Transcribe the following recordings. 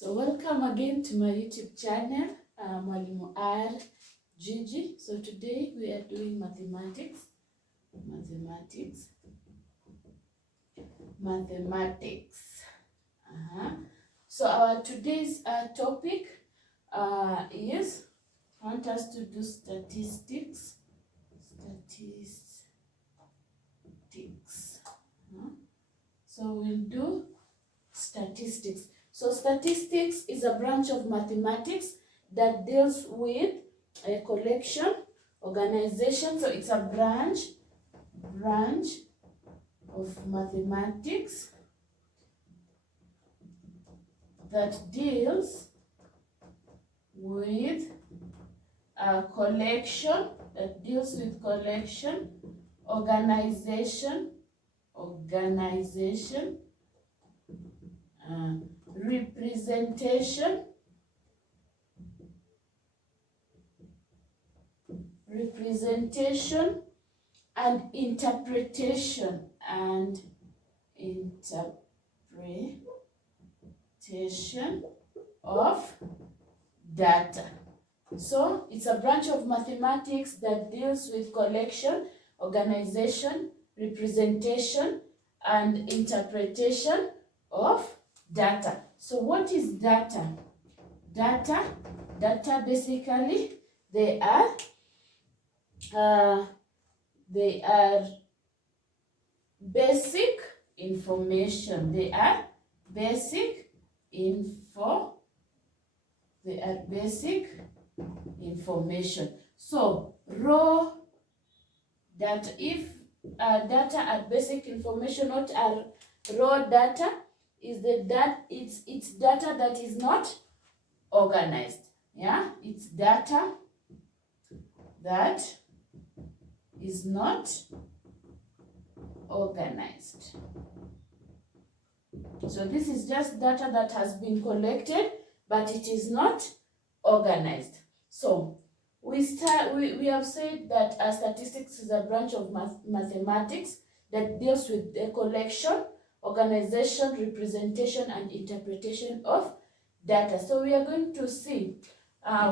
So welcome again to my YouTube channel, Mwalimu R Gigi. So today we are doing mathematics. So our today's topic is, I want us to do statistics. So we'll do statistics. So statistics is a branch of mathematics that deals with a collection, organization. So it's a branch of mathematics that deals with a collection, organization, representation and interpretation of data. So it's a branch of mathematics that deals with collection, organization, representation and interpretation of data. So what is data? Data basically they are basic information. They are basic information. So raw data, if data are basic information, what are raw data? Is it's data that is not organized. Yeah, it's data that is not organized. So this is just data that has been collected, but it is not organized. So we have said that statistics is a branch of mathematics that deals with the collection, organization, representation and interpretation of data. So we are going to see,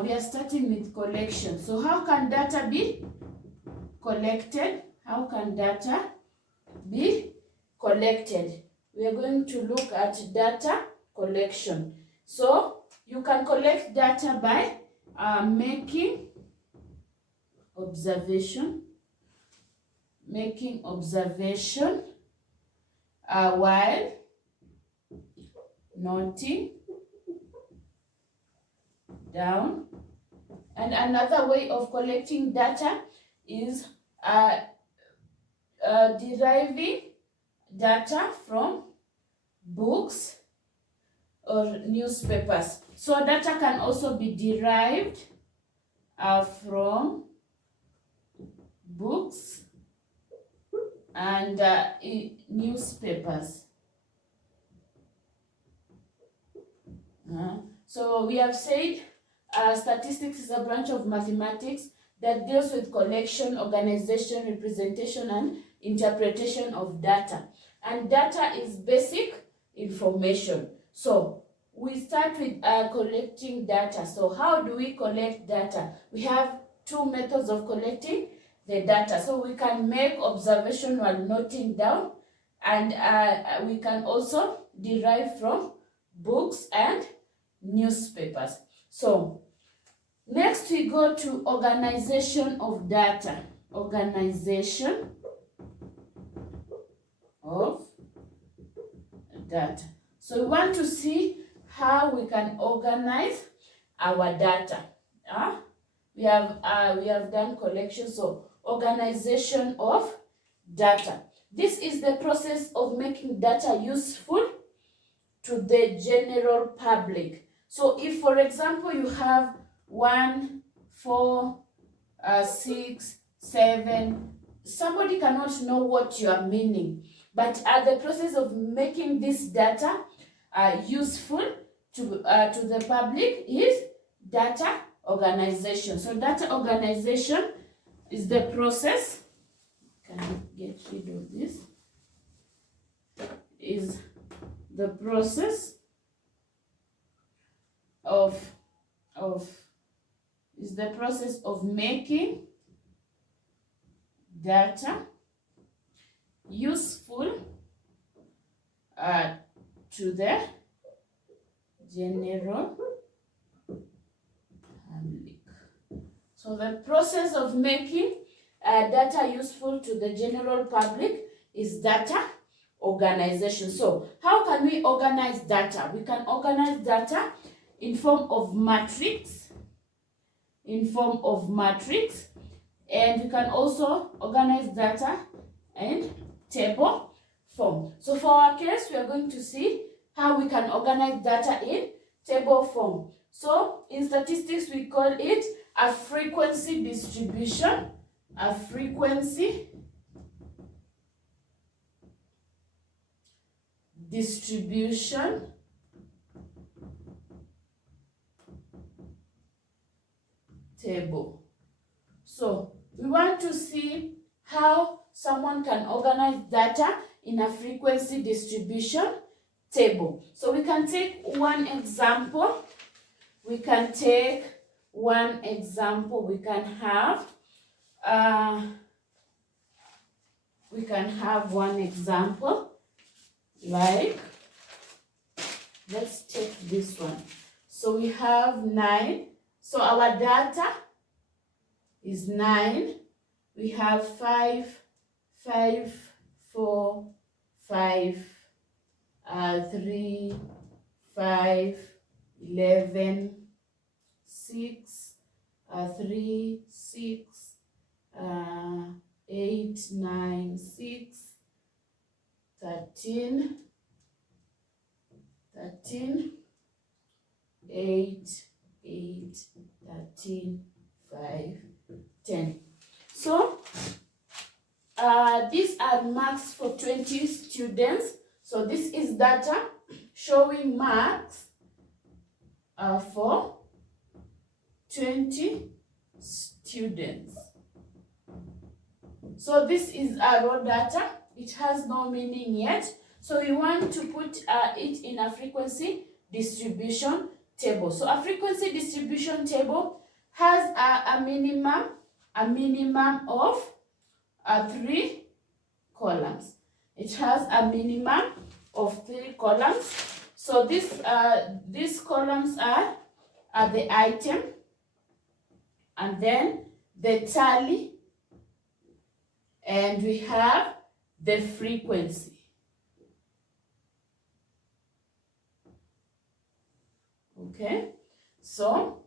we are starting with collection. So how can data be collected? How can data be collected? We are going to look at data collection. So you can collect data by making observation while noting down. And another way of collecting data is deriving data from books or newspapers. So data can also be derived from books and newspapers. So we have said statistics is a branch of mathematics that deals with collection, organization, representation and interpretation of data. And data is basic information. So we start with collecting data. So how do we collect data? We have two methods of collecting the data. So we can make observation while noting down, and we can also derive from books and newspapers. So next we go to organization of data. Organization of data. So we want to see how we can organize our data. We have done collection. So organization of data. This is the process of making data useful to the general public. So if, for example, you have 1, 4, 6, 7, somebody cannot know what you are meaning. But the process of making this data useful to the public is data organization. So data organization is the process. Can you get rid of this? Is the process the process of making data useful to the general public. So the process of making data useful to the general public is data organization. So how can we organize data? We can organize data in form of matrix, and you can also organize data in table form. So for our case, we are going to see how we can organize data in table form. So in statistics, we call it a frequency distribution, table. So we want to see how someone can organize data in a frequency distribution table. So we can take one example. We can have one example, like, let's take this one. So we have 9. So our data is 9. We have 5, 4, 5, 3, 5, 11, 6, 3, 6, 8, 9, 6, 13, 8, 13, 5, 10. So these are marks for 20 students. So this is data showing marks for 20 students. So this is our raw data. It has no meaning yet. So we want to put it in a frequency distribution table. So a frequency distribution table has a minimum of 3 columns. It has a minimum of 3 columns. So these columns are the item, and then the tally, and we have the frequency. Okay, so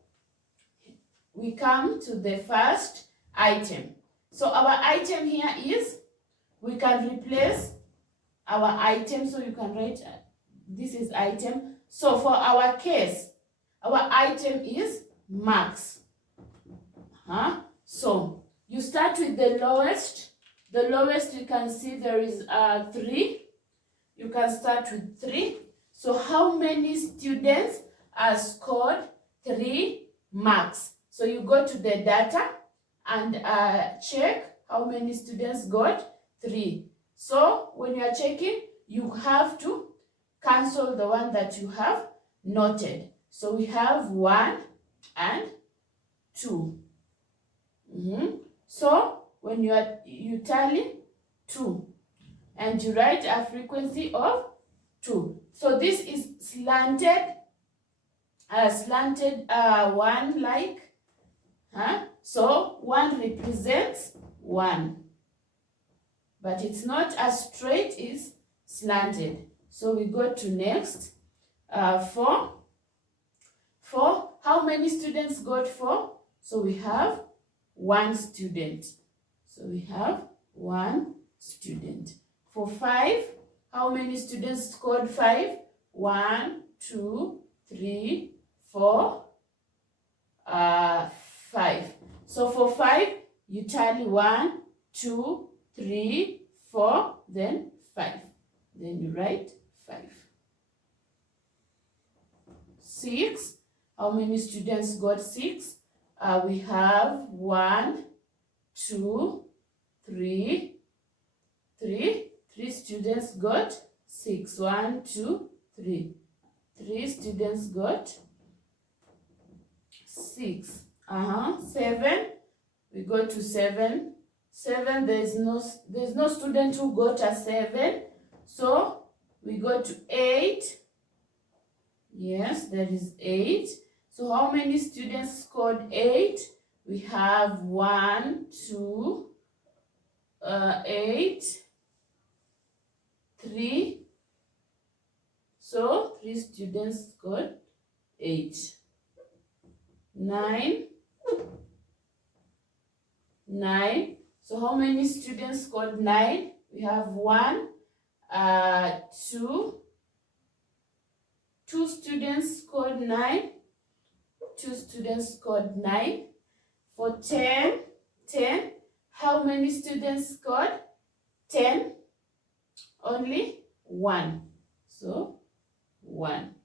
we come to the first item. So our item here is, we can replace our item, so you can write this is item. So for our case, our item is marks. So you start with the lowest. The lowest, you can see there is 3. You can start with 3. So how many students are scored 3 marks? So you go to the data and check how many students got 3. So when you are checking, you have to cancel the one that you have noted. So we have 1 and 2. So when you tally 2 and you write a frequency of 2. So this is slanted 1, like, so 1 represents 1, but it's not as straight, it's slanted. So we go to next. 4. How many students got 4? So we have 1 student. So we have 1 student. For 5, how many students scored 5? 1, 2, 3, 4, 5. So for 5, you tally 1, 2, 3, 4, then 5. Then you write 5. 6. How many students got 6? We have 1, 2, 3. 3 students got 6. 1, 2, 3. 3 students got 6. 7. We go to 7. 7, there's no student who got a 7. So we go to 8. Yes, there is 8. So how many students scored 8? We have 1, 2, 8, 3. So 3 students scored 8. 9. 9. So how many students scored 9? We have 1, 2. 2 students scored 9. 2 students scored 9. For 10, 10. How many students scored 10? Only 1. So 1.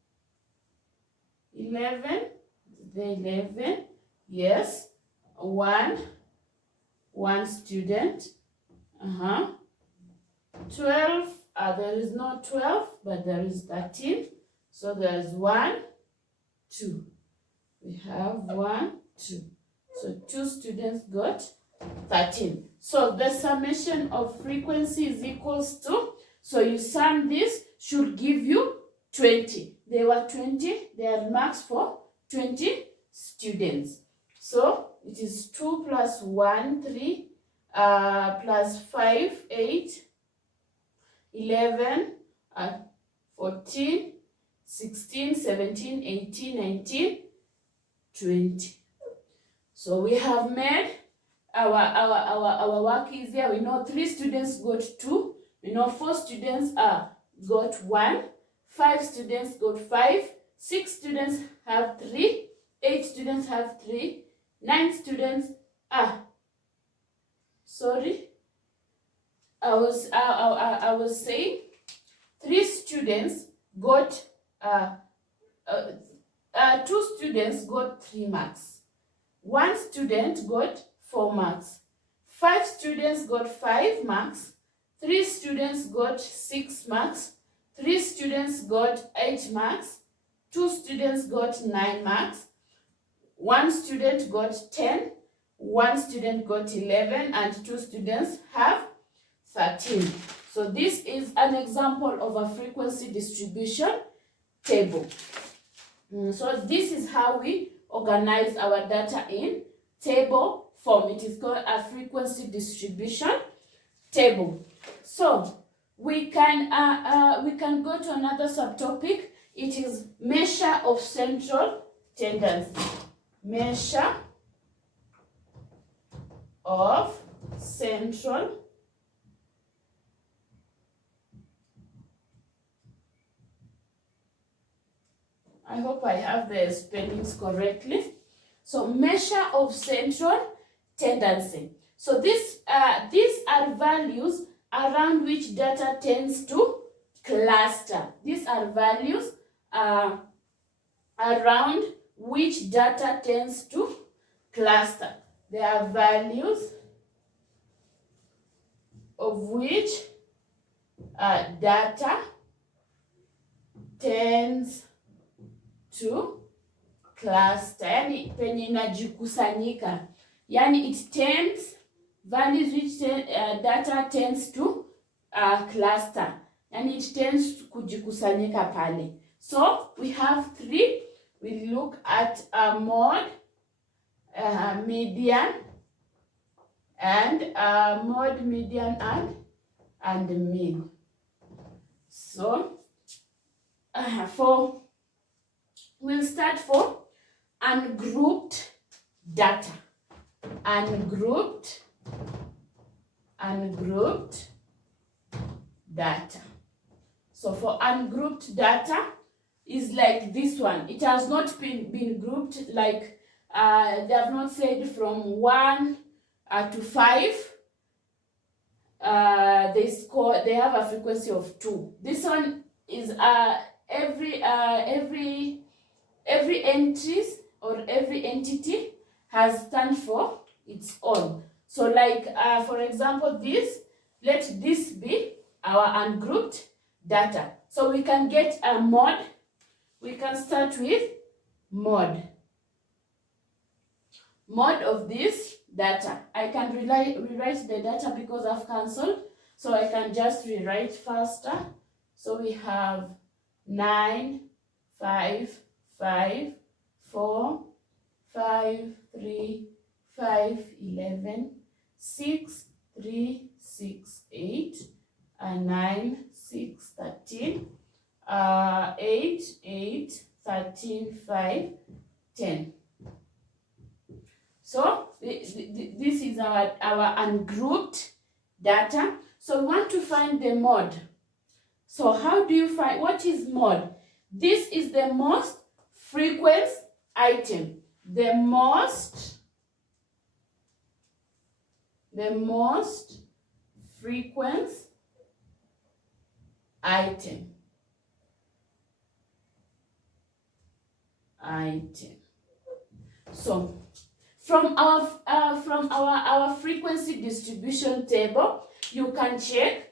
11. The 11. Yes. 1 student. 12. There is no 12, but there is 13. So there is 1, 2. We have 1, 2. So 2 students got 13. So the summation of frequency is equals to, so you sum this, should give you 20. There were 20. There are marks for 20 students. So it is 2 plus 1, 3, plus 5, 8, 11, 14, 16, 17, 18, 19, 20. So we have made our work easier. We know 3 students got 2. We know 4 students got 1. 5 students got 5. 6 students have 3. 8 students have 3. 9 students sorry. I was saying 3 students got 2 students got 3 marks. 1 student got 4 marks. 5 students got 5 marks. 3 students got 6 marks. 3 students got 8 marks. 2 students got 9 marks. 1 student got 10. 1 student got 11, and 2 students have 13. So this is an example of a frequency distribution table. So this is how we organize our data in table form. It is called a frequency distribution table. So we can go to another subtopic. It is measure of central tendency. Measure of central I hope I have the spellings correctly. So measure of central tendency. So these are values around which data tends to cluster. These are values around which data tends to cluster. They are values of which data tends to cluster. Yani penye inajikusanyika. Yani it tends, values which data tends to cluster. And it tends to kujikusanyika pale. So we have 3. We look at mode, median, and mode, median, and mean. So we'll start for ungrouped data. Ungrouped data. So for ungrouped data is like this one. It has not been grouped, like they have not said from 1 to 5. They have a frequency of 2. This one is every entries or every entity has stand for its own. So like for example, let this be our ungrouped data. So we can get a mode. We can start with mode. mod of this data. I can rewrite the data because I've cancelled, so I can just rewrite faster. So we have 9, 5, 5, 4, 5, 3, 5, 11, 6, 3, 6, 8, 9, 6, 13, 8, 8, 13, 5, 10. So this is our ungrouped data. So we want to find the mod. So how do you find, what is mod? This is the most frequent item. The most frequent item. So from our frequency distribution table, you can check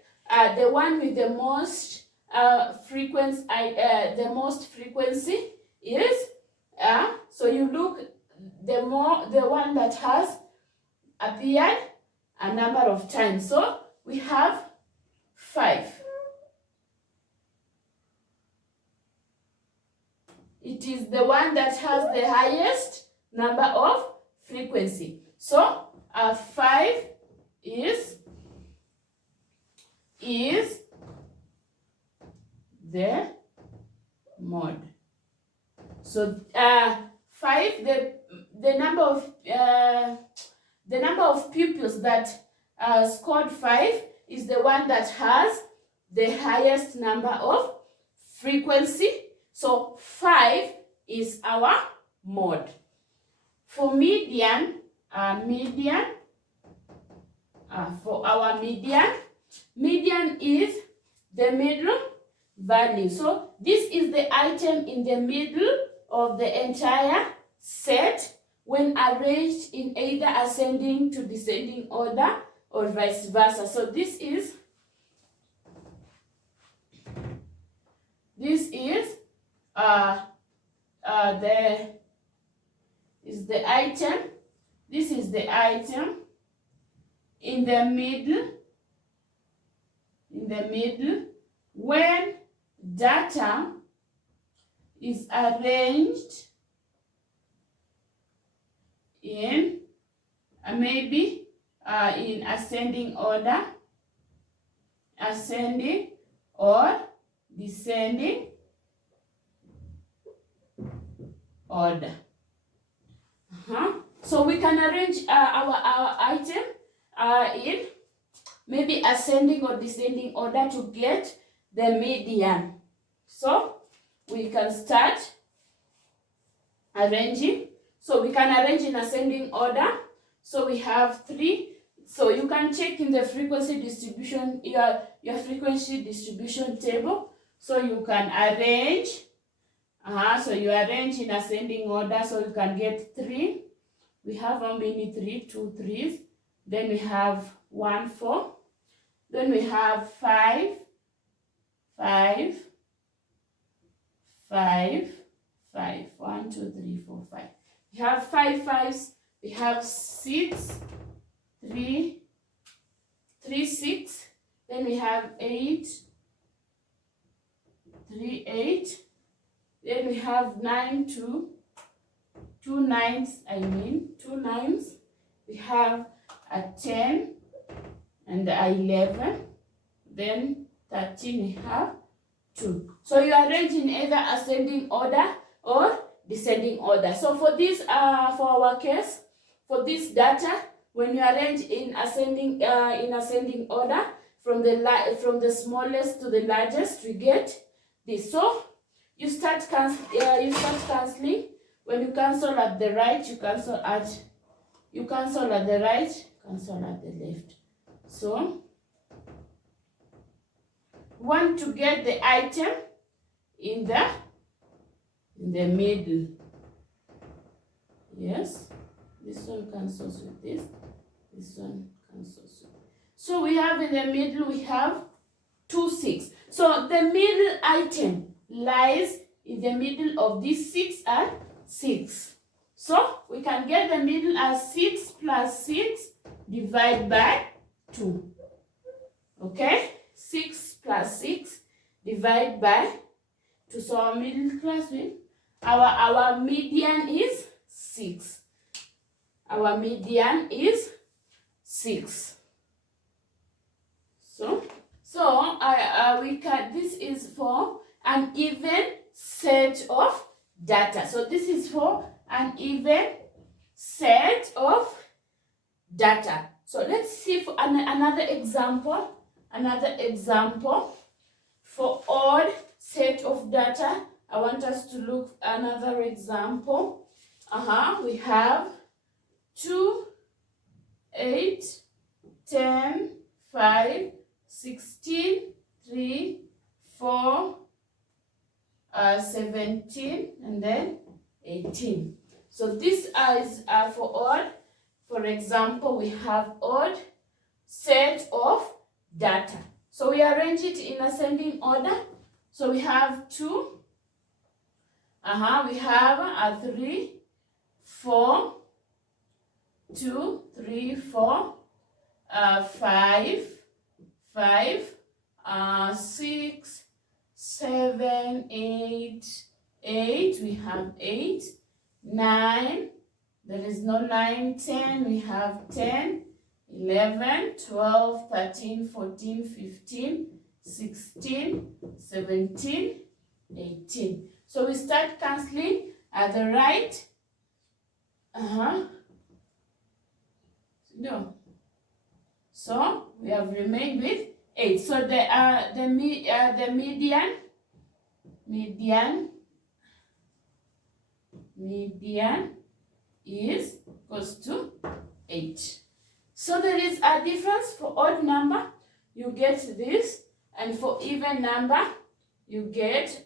the one with the most frequency is so you look the one that has appeared a number of times. So we have 5. It is the one that has the highest number of frequency. So 5 is the mod. So 5, the number of pupils that scored 5 is the one that has the highest number of frequency. So 5 is our mod. For median, median is the middle value. So this is the item in the middle of the entire set when arranged in either ascending to descending order or vice versa. So this is the item. This is the item in the middle when data is arranged in maybe in ascending order, ascending or descending order. So we can arrange our item in maybe ascending or descending order to get the median. So we can start arranging. So we can arrange in ascending order. So we have 3. So you can check in the frequency distribution, your frequency distribution table. So you can arrange. So you arrange in ascending order, so you can get 3. We have how many 3? 2 3s. Then we have 1 4. Then we have 5 5 5 5. 1 2 3 4 5. We have 5 5s. We have 6 3 3 6. Then we have 8 3 8. Then we have 9 2 2 9s. 2 9s. We have a 10 and a 11. Then 13 we have 2. So you arrange in either ascending order or descending order. So for this, for our case, for this data, when you arrange in ascending order from the smallest to the largest, we get this. So you start cancelling. When you cancel at the right, you cancel at the right, cancel at the left. So want to get the item in the middle. Yes, this one cancels with this. This one cancels with. So we have in the middle, we have 2 6. So the middle item lies in the middle of these 6 and 6. So we can get the middle as 6 plus 6 divided by 2. Okay? 6 plus 6 divided by 2. So our middle class will, our median is 6. Our median is 6. So we can, this is for an even set of data. So this is for an even set of data. So let's see for another example. Another example for odd set of data. I want us to look another example. We have 2, 8, 10, 5, 16, 3, 4, 17, and then 18. So this is for odd. For example, we have odd set of data. So we arrange it in ascending order. So we have 2. We have 3, 4, 2, 3, 4, 5, 6, 7, 8, 8. We have 8, 9. There is no 9, 10. We have 10, 11, 12, 13, 14, 15, 16, 17, 18. So we start cancelling at the right. No. So we have remained with 8. So the median is equals to 8. So there is a difference. For odd number, you get this, and for even number, you get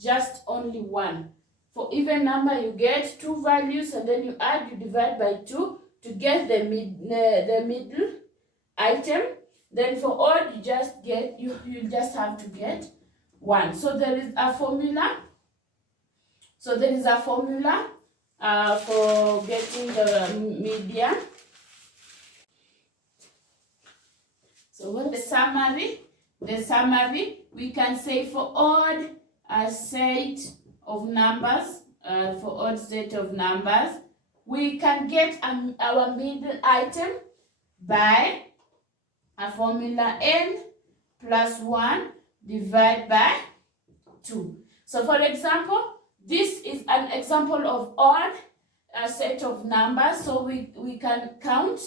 just only 1. For even number, you get 2 values, and then you add, you divide by 2 to get the middle item. Then for odd, you just get you just have to get 1. So there is a formula. So there is a formula for getting the median. So what the summary? The summary, we can say for odd set of numbers, we can get our middle item by a formula n plus 1 divided by 2. So for example, this is an example of odd set of numbers. So we can count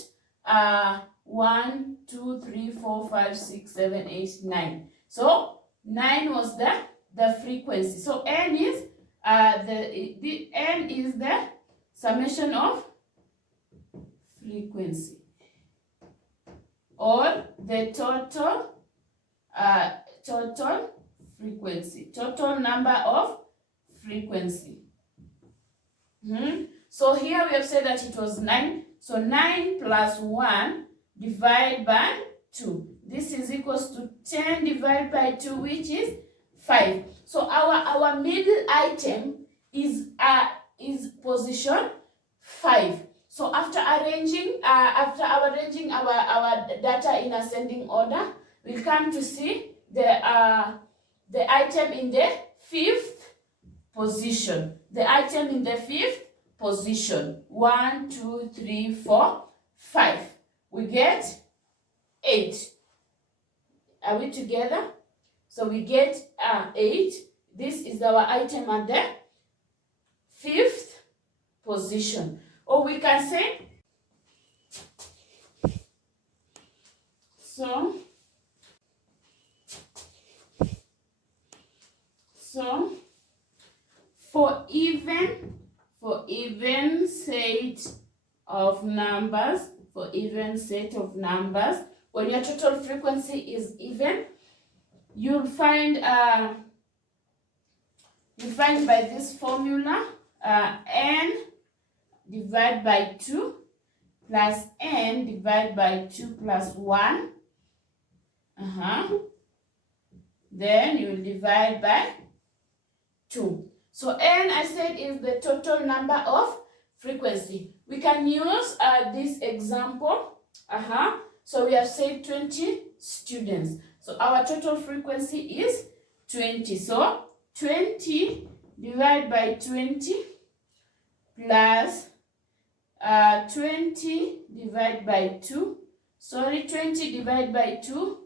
1, 2, 3, 4, 5, 6, 7, 8, 9. So 9 was the frequency. So n is the n is the summation of frequency, or the total frequency, total number of frequency. So here we have said that it was 9. So 9 plus 1 divided by 2. This is equals to 10 divided by 2, which is 5. So our middle item is position 5. So after arranging our data in ascending order, we'll come to see the item in the 5th position. The item in the 5th position. 1, 2, 3, 4, 5. We get 8. Are we together? So we get 8. This is our item at the 5th position. Or we can say, so for even set of numbers, when your total frequency is even, you'll find by this formula, n divided by 2 plus n divided by 2 plus 1. Then you will divide by 2. So n, I said, is the total number of frequency. We can use this example. So we have said 20 students. So our total frequency is 20. So 20 divided by 20 plus 20 divided by 2. Sorry, 20 divided by 2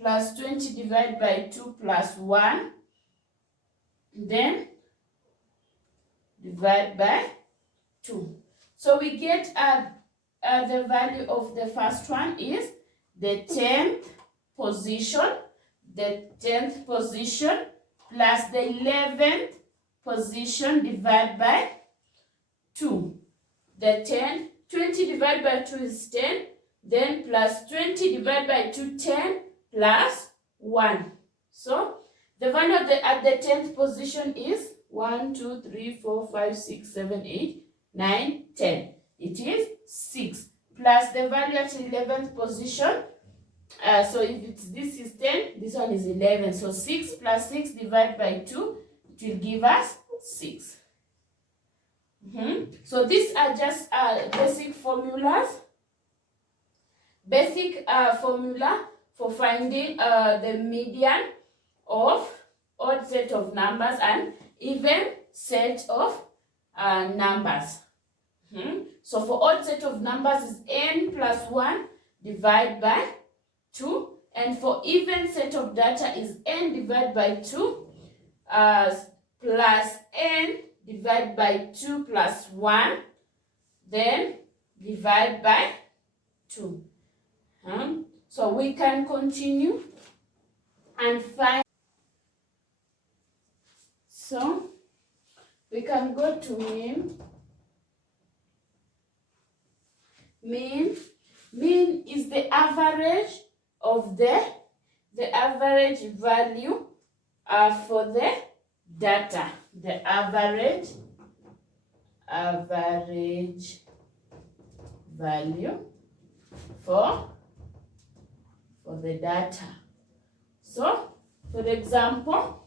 plus 20 divided by 2 plus 1. Then divide by 2. So we get the value of the first one is the 10th position. The 10th position plus the 11th position divided by 2. The 20 divided by 2 is 10. Then plus 20 divided by 2, 10 plus 1. So the value at the 10th position is 1, 2, 3, 4, 5, 6, 7, 8, 9, 10. It is 6. Plus the value at 11th position. So if this is 10, this one is 11. So 6 plus 6 divided by 2, it will give us 6. So these are just basic formulas. Basic formula for finding the median of odd set of numbers and even set of numbers. So for odd set of numbers is n plus 1 divided by 2, and for even set of data is n divided by 2 plus n divided by 2 plus 1, then divide by 2. So we can continue and find. So we can go to mean. Mean is the average of the average value for the data. The average value for the data. So for example,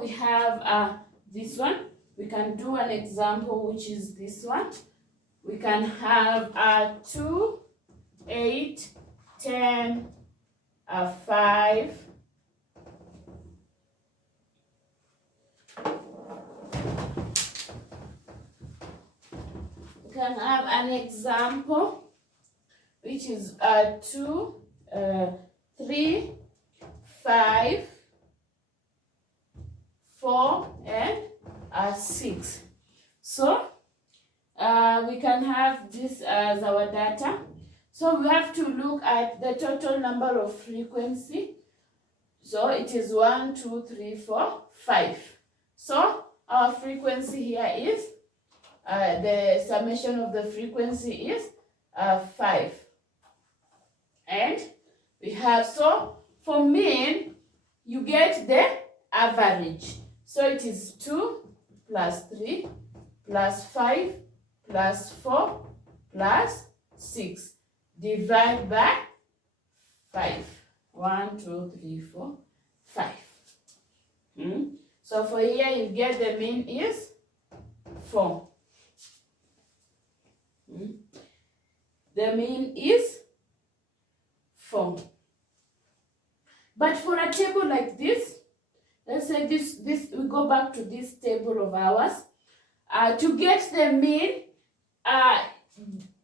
we have this one. We can do an example which is this one. We can have 2, 8, 10, 5. We can have an example which is 2, 3, 5, 4, and 6. So we can have this as our data. So we have to look at the total number of frequency. So it is 1, 2, 3, 4, 5. So our frequency here is the summation of the frequency is 5. And we have, so for mean, you get the average. So it is 2 plus 3 plus 5 plus 4 plus 6. Divide by 5. 1, 2, 3, 4, 5. So for here you get the mean is 4. The mean is 4. But for a table like this, let's say this we go back to this table of ours. To get the mean,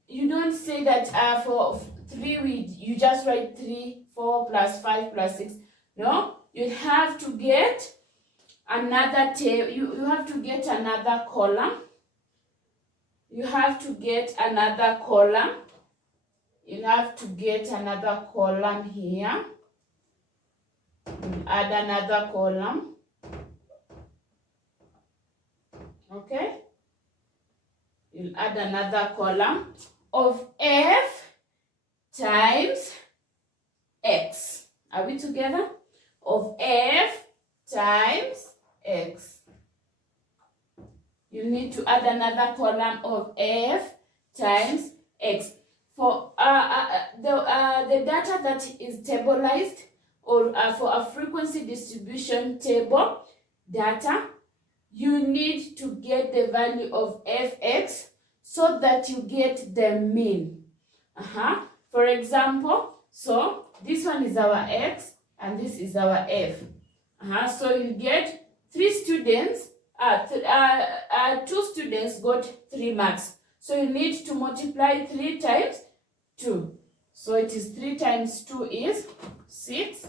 you don't say that for 3 you just write 3, 4 plus 5 plus 6. No, you have to get another table. You have to get another column. You have to get another column. You have to get another column here. Add another column. Okay? You'll add another column of f times x. Are we together? Of f times x. You need to add another column of f times x. For the data that is tableized, or for a frequency distribution table data, you need to get the value of fx so that you get the mean. For example, so this one is our x and this is our f. So you get 2 students got 3 marks. So you need to multiply 3 times 2. So it is 3 times 2 is 6.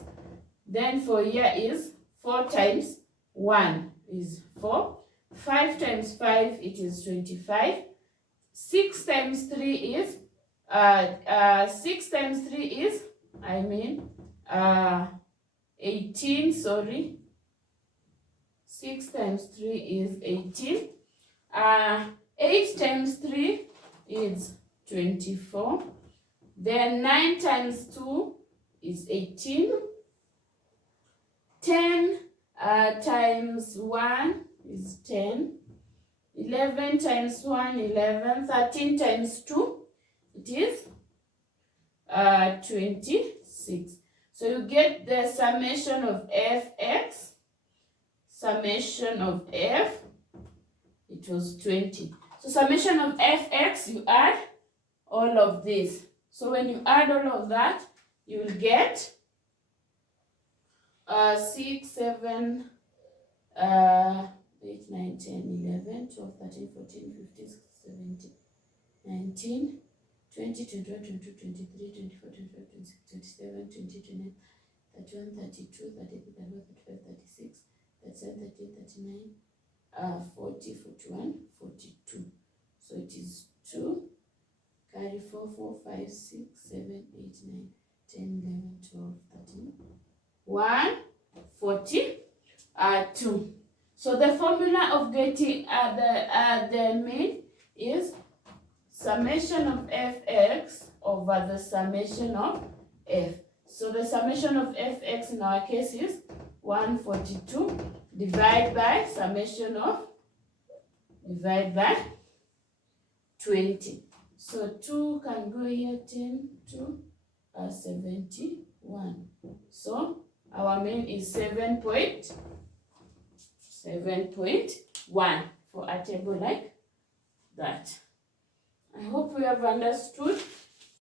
Then for here is 4 times 1 is 4. 5 times 5 it is 25. 6 times 3 is 18, sorry. 6 times 3 is 18. 8 times 3 is 24. Then 9 times 2 is 18. 10 times 1 is 10. 11 times 1, 11. 13 times 2, it is 26. So you get the summation of fx, summation of f, it was 20. So summation of fx, you add all of this. So when you add all of that, you will get 6, 7, 8, 9, 10, 11, 12, 13, 14, 15, 16, 17, 19, 20, 21, 22, 23, 24, 25, 26, 27, 28, 29, 31, 32, 33, 34, 35, 36, 37, 38, 39, 40, 41, 42. So it is 2, carry 4, 4, 5, 6, 7, 8, 9, 10, 11, 12, 13, 1, 42. So the formula of getting the mean is summation of fx over the summation of f. So the summation of fx in our case is 142 divided by summation of divide by 20. So 2 can go here, 10 to 71. So our mean is 7.1 for a table like that. I hope we have understood.